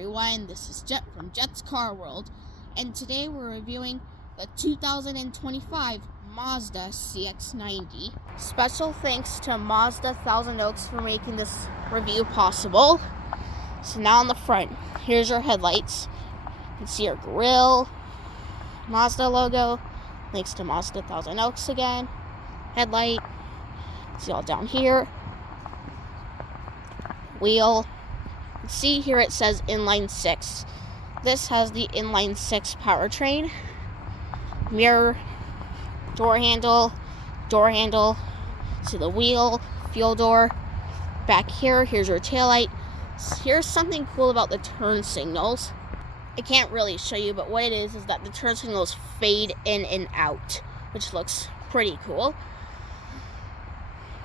everyone, this is Jet from Jet's Car World, and today we're reviewing the 2025 Mazda CX-90. Special thanks to Mazda Thousand Oaks for making this review possible. So now on the front, here's your headlights. You can see your grille, Mazda logo, thanks to Mazda Thousand Oaks again. Headlight, see all down here. Wheel. See here it says inline 6. This has the inline 6 powertrain. Mirror, door handle, see the wheel, fuel door. Back here, here's your taillight. Here's something cool about the turn signals. I can't really show you, but what it is that the turn signals fade in and out, which looks pretty cool.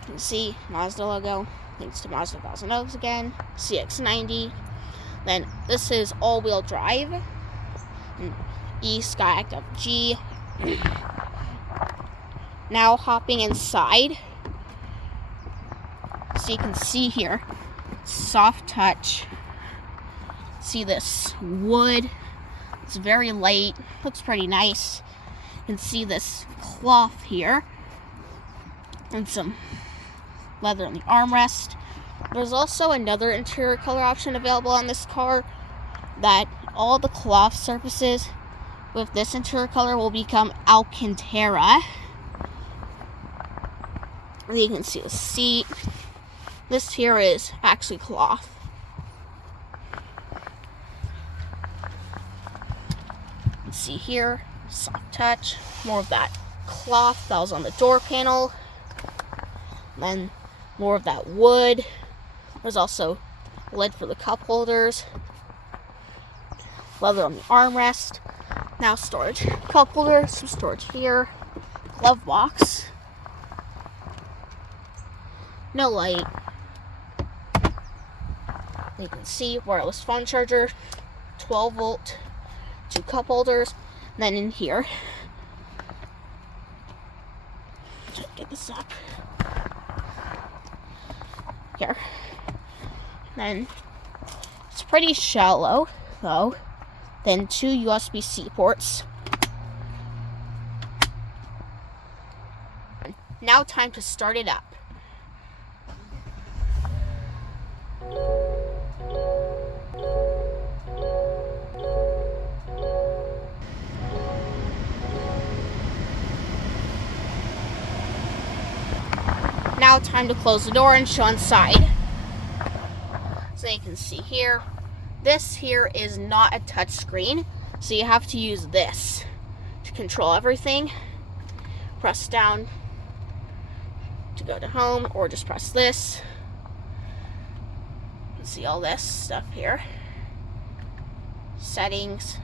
You can see Mazda logo. Thanks to Mazda Thousand Oaks again, CX-90. Then this is all-wheel drive, E Skyactiv G. Now hopping inside, so you can see here, soft touch. See this wood, it's very light, looks pretty nice. You can see this cloth here, and some leather on the armrest. There's also another interior color option available on this car, that all the cloth surfaces with this interior color will become Alcantara. And you can see the seat. This here is actually cloth. You can see here, soft touch, more of that cloth that was on the door panel. Then more of that wood. There's also a lid for the cup holders. Leather on the armrest. Now storage. Cup holder, some storage here. Glove box. No light. You can see wireless phone charger. 12 volt. 2 cup holders. And then in here. Try to get this up. Here. Then it's pretty shallow though. Then 2 USB-C ports. Now time to start it up. Now time to close the door and show inside. So you can see here, this here is not a touch screen, so you have to use this to control everything. Press down to go to home, or just press this. You can see all this stuff here. Settings.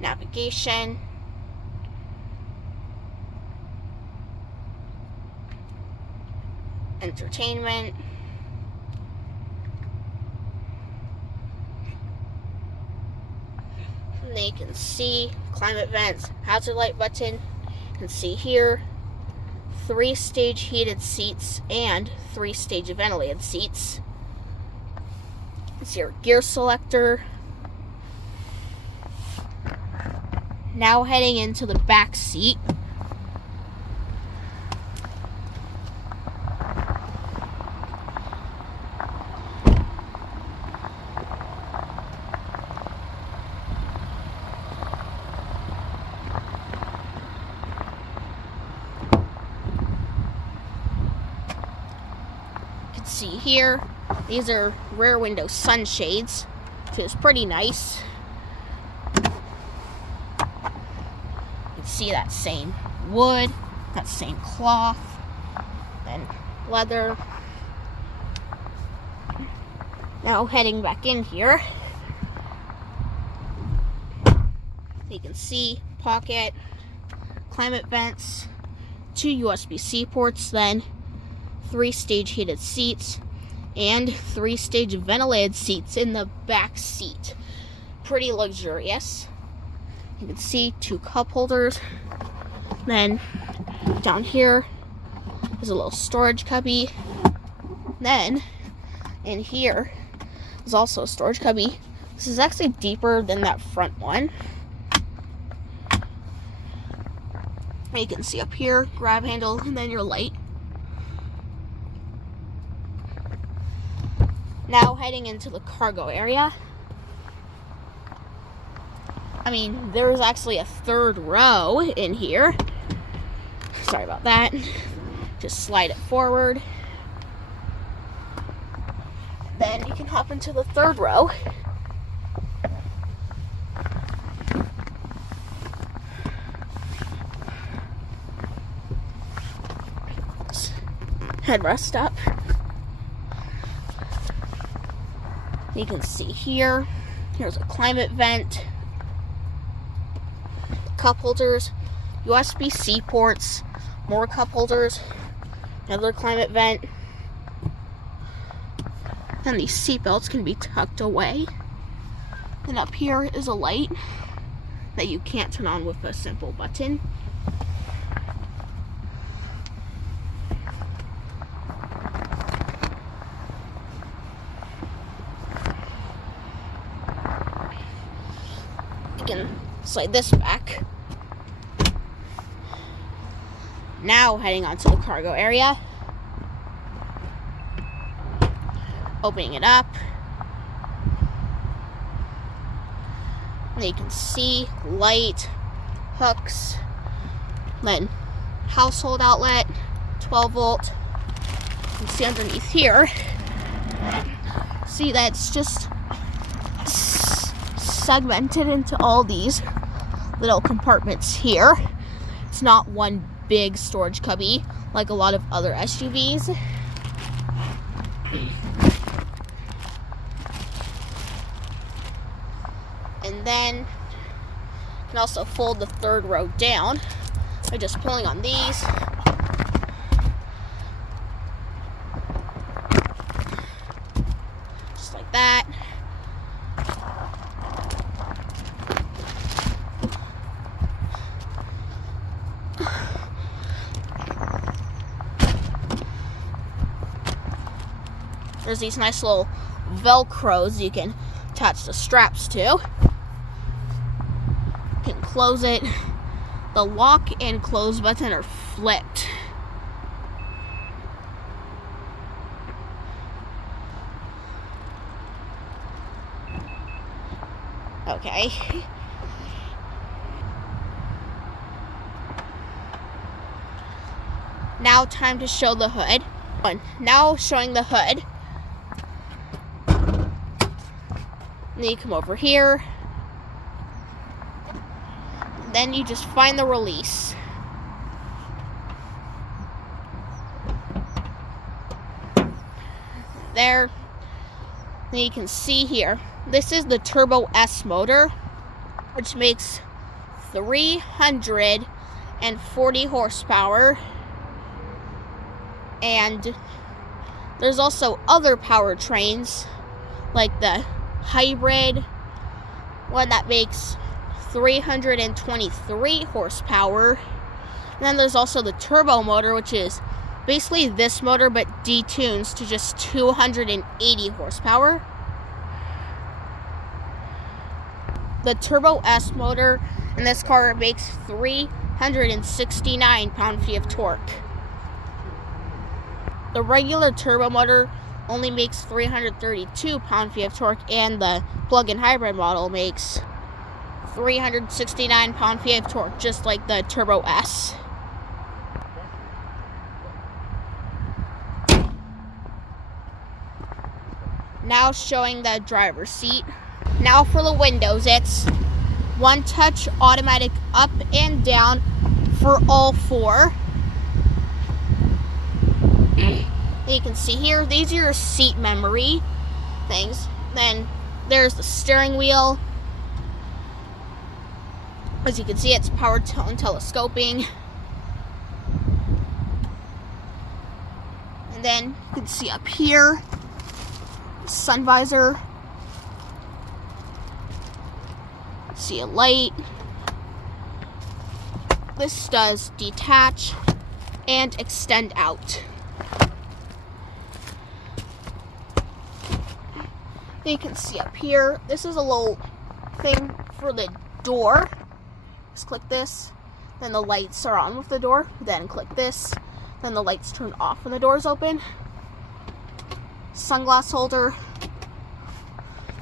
Navigation. Entertainment. And they can see climate vents, hazard light button. You can see here 3-stage heated seats and 3-stage ventilated seats. It's your gear selector. Now heading into the back seat. See here, these are rear window sunshades, so it's pretty nice. You can see that same wood, that same cloth, then leather. Now heading back in here, you can see pocket, climate vents, 2 USB-C ports, then 3-stage heated seats and 3-stage ventilated seats in the back seat. Pretty luxurious. You can see 2 cup holders. Then down here is a little storage cubby. Then, in here is also a storage cubby. This is actually deeper than that front one. And you can see up here, grab handle, and then your light. Now heading into the cargo area. I mean, there's actually a third row in here. Sorry about that. Just slide it forward. Then you can hop into the third row. Headrest up. You can see here, here's a climate vent, cup holders, USB-C ports, more cup holders, another climate vent, and these seat belts can be tucked away. And up here is a light that you can't turn on with a simple button. You can slide this back. Now heading onto the cargo area. Opening it up. And you can see light, hooks, then household outlet, 12 volt. You can see underneath here. See that it's just segmented into all these little compartments here. It's not one big storage cubby like a lot of other SUVs. And then you can also fold the third row down by just pulling on these. Just like that. There's these nice little Velcros you can attach the straps to. You can close it. The lock and close button are flipped. Okay. Now time to show the hood. Now showing the hood. Then you come over here. Then you just find the release. There. Then you can see here. This is the Turbo S motor, which makes 340 horsepower. And there's also other powertrains, like the hybrid one that makes 323 horsepower. And then there's also the turbo motor, which is basically this motor but detunes to just 280 horsepower. The Turbo S motor in this car makes 369 pound-feet of torque. The regular turbo motor only makes 332 pound-feet of torque, and the plug-in hybrid model makes 369 pound-feet of torque, just like the Turbo S. Now showing the driver's seat. Now for the windows, it's one-touch automatic up and down for all four. You can see here, these are your seat memory things. Then there's the steering wheel. As you can see, it's power tone telescoping. And then you can see up here, sun visor. See a light. This does detach and extend out. You can see up here, this is a little thing for the door. Just click this, then the lights are on with the door, then click this, then the lights turn off when the door's open. Sunglass holder.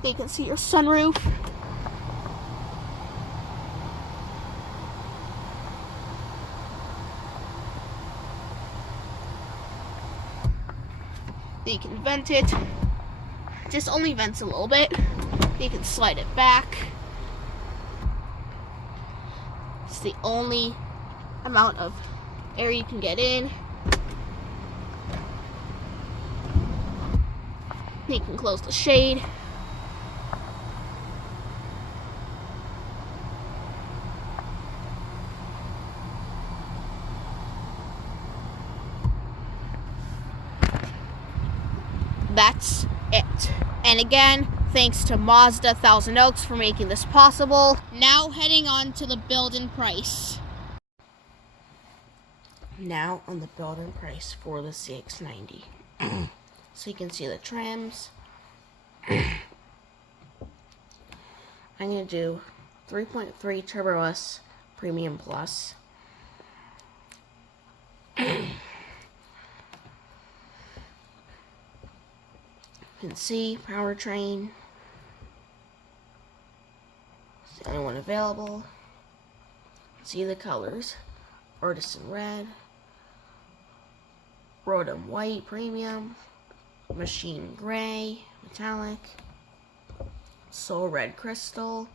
You can see your sunroof. You can vent it. Just only vents a little bit. You can slide it back. It's the only amount of air you can get in. You can close the shade. That's it. And again, thanks to Mazda Thousand Oaks for making this possible. Now heading on to the build-in price. Now on the build-in price for the CX-90. So you can see the trims. I'm going to do 3.3 Turbo S Premium Plus. You can see powertrain. It's the only one available. See the colors: Artisan Red, Rotom White Premium, Machine Gray Metallic, Soul Red Crystal.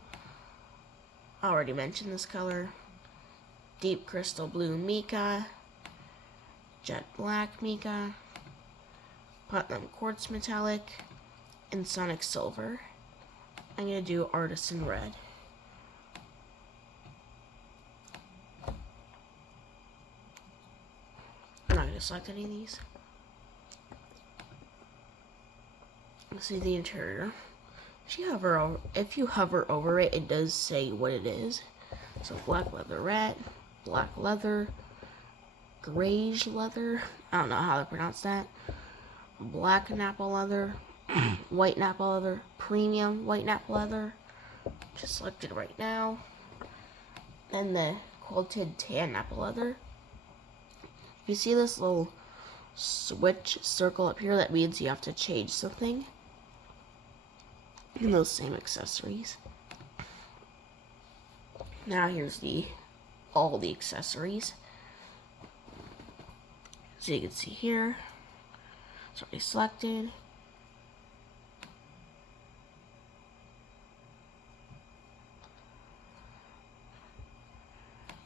I already mentioned this color. Deep Crystal Blue Mica, Jet Black Mica, Platinum Quartz Metallic, and Sonic Silver. I'm going to do Artisan Red. I'm not going to select any of these. Let's see the interior. If you hover over it, it does say what it is. So black leatherette, black leather, greige leather, I don't know how to pronounce that, black Napa leather, white Napa leather, premium white Napa leather, just selected right now, and the quilted tan Napa leather. If you see this little switch circle up here, that means you have to change something. And those same accessories. Now here's all the accessories. So you can see here, it's already selected.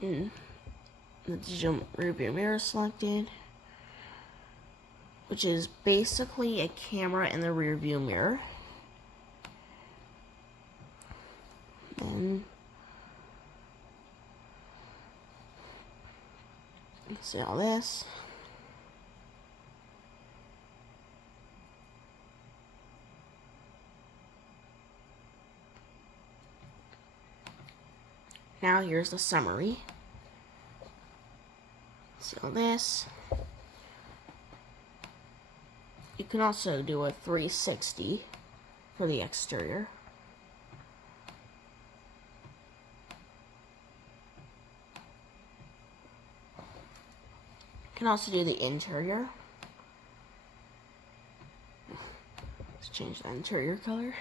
The digital rearview mirror selected, which is basically a camera in the rear view mirror. Then see all this. Now here's the summary. See all this. You can also do a 360 for the exterior. You can also do the interior. Let's change the interior color.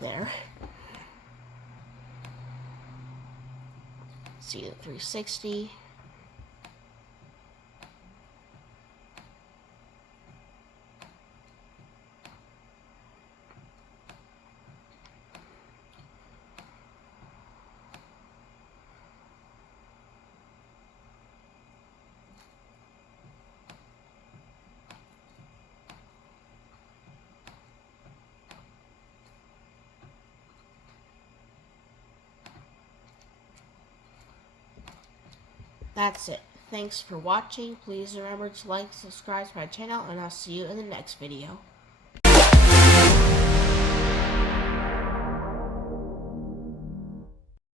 There. See the 360. That's it. Thanks for watching. Please remember to like, subscribe to my channel, and I'll see you in the next video.